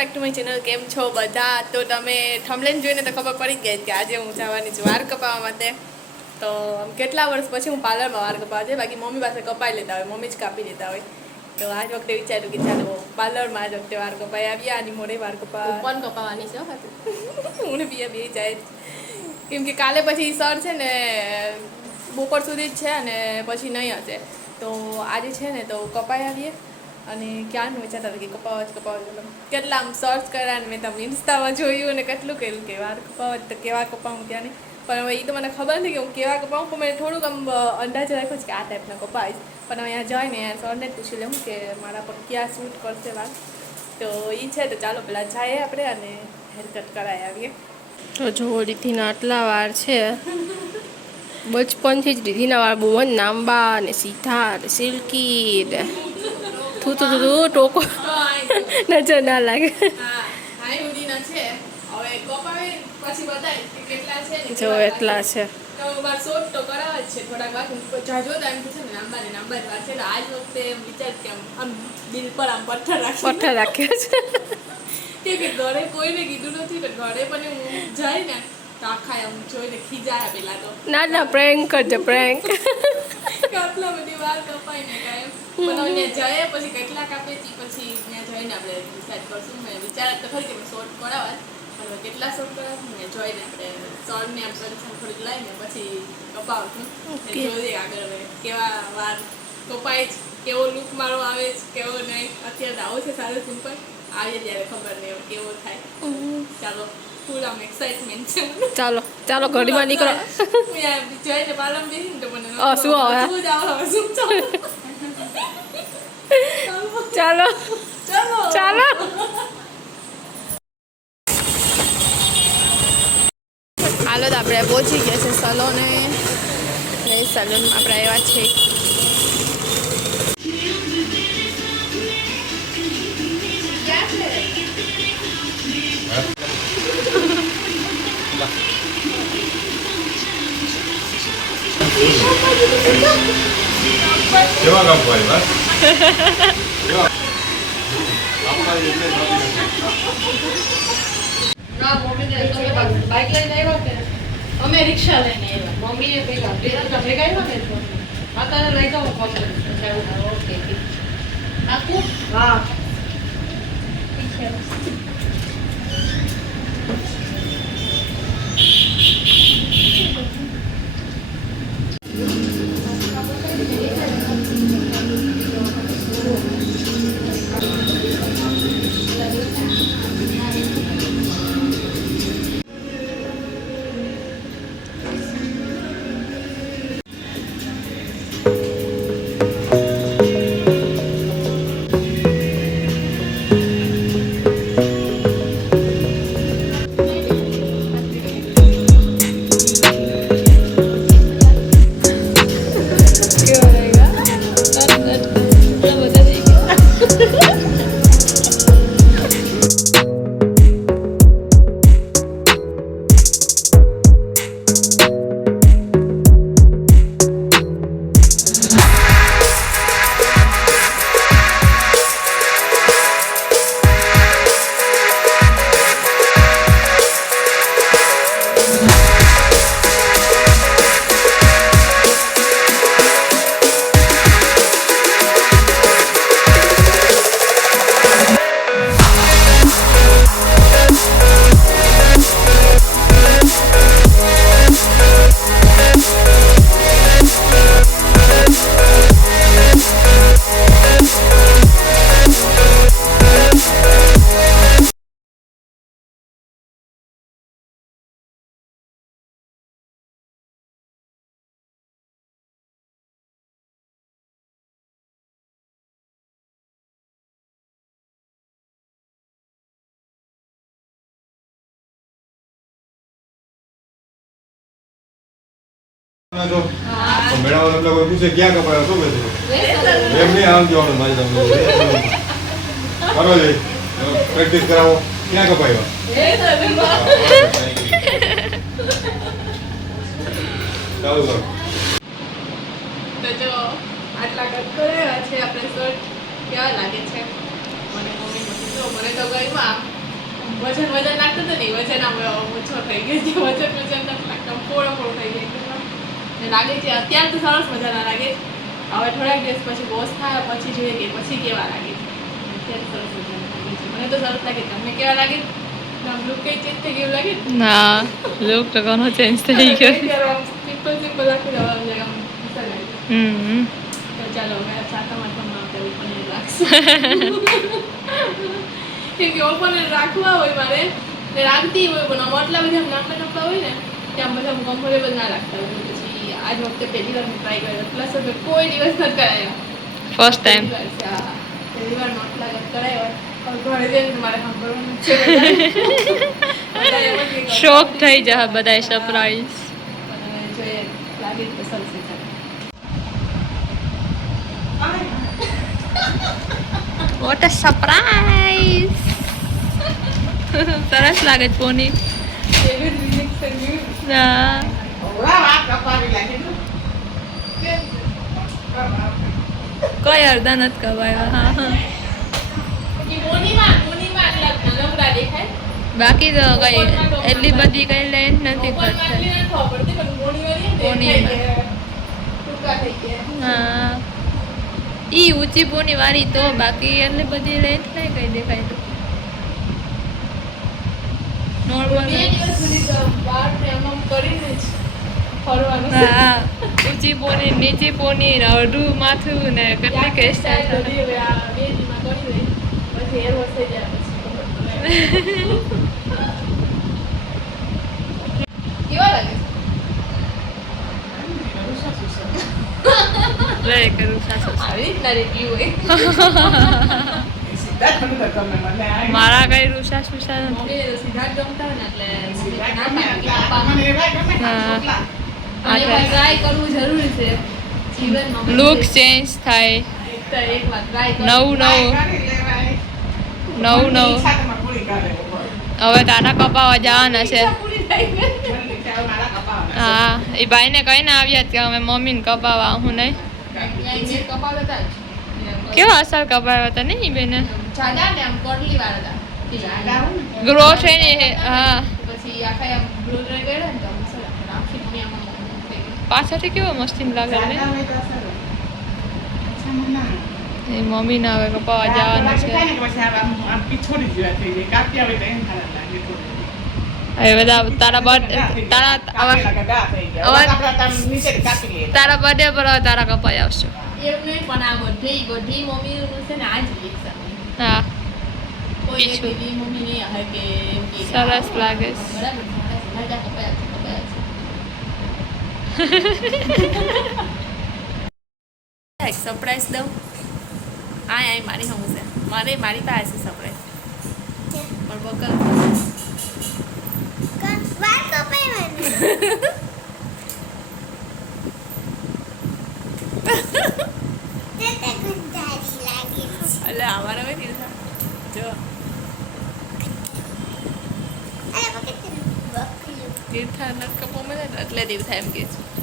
Back to my channel. કેમ છો બધા? તો તમે થંબનેલ જોઈને તો ખબર પડી ગઈ કે આજે હું જવાની છું વાળ કપાવવા માટે. તો કેટલા વર્ષ પછી હું પાર્લરમાં વાળ કપાવવા જાય, બાકી મમ્મી પાસે કપાઈ લેતા હોય, મમ્મી જ કાપી લેતા હોય. તો આજ વખતે વિચાર્યું કે ચાલો પાર્લરમાં આજ વખતે વાળ કપાઈ આવ્યા અને મોડે વાળ પણ કપાવવાની છે. હું બે જાય કેમ કે કાલે પછી સર છે ને બપોર સુધી જ છે અને પછી નહીં હશે. તો આજે છે ને તો કપાઈ આવીએ. અને ક્યાંનું વિચારતા હતા કે કપાવા કેટલા આમ સર્ચ કર્યા ને મેં તમે ઇન્સ્ટામાં જોયું અને કેટલું કર્યું કે વાર કપાવા તો કેવા કપાવું ક્યાં નહીં. પણ હવે એ તો મને ખબર નથી કે હું કેવા કપાવું, પણ મેં થોડુંક આમ અંદાજ રાખ્યો છે કે આ ટાઈપના કપાવીશ. પણ અહીંયા જાય ને સરને જ પૂછી લઉં કે મારા પર ક્યાં શૂટ કરશે વાત. તો એ છે તો ચાલો પેલા જઈએ આપણે અને હેરકટ કરાવી આવીએ. તો જો રીતિના આટલા વાર છે. બચપનથી જ રીતિના વાર બહુ જ લાંબા ને સીધા ને સિલ્કી ને થૂ ટોકો નજર ના લાગે. જો એટલા છે. શોર્ટ તો કરાવે જ છે થોડાક વાર જાજો ટાઈમ છે ને લાંબા ને વાર છે. તો આજ વખતે વિચાર કે આમ દિલ પર આમ પથ્થર રાખ્યા છે કે ઘરે કોઈને કીધું નથી. પણ ઘરે પણ હું જાય ને તો આખા આમ જોઈને ખીજાય પેલા તો ના પ્રેન્ક કરજે પ્રેન્ક. આટલા બધી વાર કપાય ને કાંઈ પણ ત્યાં જાય પછી કેટલા કાપે પછી ત્યાં જઈને આપણે ડિસાઈડ કરશું. મેં વિચાર તો ખરી કે મેં શોર્ટ કરાવવા પણ કેટલા શોર્ટ કરાવું ને જોઈને આપણે સરને આમ સજેશન થોડીક લઈને પછી કપાવશું. જોઈએ આગળ હવે કેવા વાર કપાય જ, કેવો લુક મારો આવે જ કેવો નહીં. અત્યારે આવો છે સારું સિમ્પલ, આવે ત્યારે ખબર નહીં કેવો થાય. ચાલો ફૂલ આમ એક્સાઇટમેન્ટ છે. ચાલો ઘડીમાં નીકળો. જોઈને પાલમ બેસી તો મને શું આવે ચાલો હાલો તો આપણે પહોંચી ગયા છે સલોને. એ સલૂનમાં આપણે આવ્યા છે. કેવા કામ ભાઈ બસ બાઈક લઈને આવ્યા કે અમે રિક્ષા લઈને આવ્યા. મમ્મીએ ભેગા આવ્યા ને અત્યારે લઈ જાઉં ઓકે આખું હા મેળાવાનો એટલે કોઈ પૂછે ક્યાં કપાયો શું કહે એમ નહીં આમ જવાનું મારી તમને કરો જઈ પ્રેક્ટિસ કરાવો ક્યાં કપાયો. ચાલુ કરો. તો જો આટલા કટ કરેલા છે આપણે શર્ટ કેવા લાગે છે મને મમ્મી જો મને તો ગયું આમ વજન નાખતો હતો ને વજન આમ ઓછો થઈ ગયો છે વજન નથી લાગતો પોળો થઈ ગયો ને લાગે છે અત્યારે તો સરસ મજાના લાગે હવે થોડાક દિવસ પછી વોશ થાય પછી જોઈએ કે પછી કેવા લાગે અત્યારે સરસ મજાના લાગે છે મને તો સરસ લાગે તમને કેવા લાગે લુક કઈ ચેન્જ થઈ ગયું લાગે ના લુક તો ઘણો ચેન્જ થઈ ગયો સિમ્પલ રાખી દેવા હમ તો ચાલો હવે ચાકામાં તમને પનીર રાખશે કેમ કે ઓપનર રાખવા હોય મારે ને રાખતી હોય પણ આટલા બધા નાના હોય ને ત્યાં બધા કમ્ફર્ટેબલ ના લાગતા હોય પછી આજ વખતે પહેલી વાર ટ્રાય કર્યો પ્લસ હવે કોઈ દિવસ નથી કરાયા ફર્સ્ટ ટાઈમ પહેલી વાર આટલા કરાયા ઘરે જઈને મારે સાંભળવાનું છે શોક થઈ જાય બધા સરપ્રાઈઝ જોઈએ લાગે તો સરસ છે વોટ અ સરપ્રાઈઝ સરસ લાગે છે પોની એવી રિએક્શન ના કોઈ અડધા નથી કવાયા હા હા બાકી તો કઈ એટલી બધી કઈ લેન્થ નથી કરતી હા ઈ ઊંચી પોની વાળી તો બાકી એટલી બધી લેન્થ નહીં કઈ દેખાય તો નોર્મલ હા ઊંચી પોની નીચી પોની ને અડધું માથું ને કેટલી કેસ લે કરું સાસુ મારા કઈ રૂસા સુસા નથી ટ્રાય કરવું જરૂરી છે જીવનમાં લુક ચેન્જ થાય એક વાર ટ્રાય નવું હવે તારા કપાવા જવાના છે હા એ ભાઈને કહીને આવ્યા કે અમે મમ્મીને કપાવા હું નહીં કેવા અસર કપાવ્યા હતા નહીં બેને ગ્રો છે ને હા પાછળથી કેવો મસ્તી લાગે ને એ મમ્મીને હવે કપાવા જવાના છે હવે બધા તારા બર્થડે પર હવે તારા કપાઈ આવશે એવું નહીં પણ આ બધી મમ્મીનું છે ને આ જ રિએક્શન હા કોઈ એક પીછું. બીજી મમ્મી નહીં આવે કે એમ કે સરસ લાગે છે. બરાબર રાજા કપાયા એક સરપ્રાઈઝ દઉં આ મારી હમ છે મારી પાસે છે સરપ્રાઈઝ પણ બકલ એટલે અમારા કઈ દિવસ જો તીર્થા નથી કપો મળે ને એટલે દિવસ એમ કે છે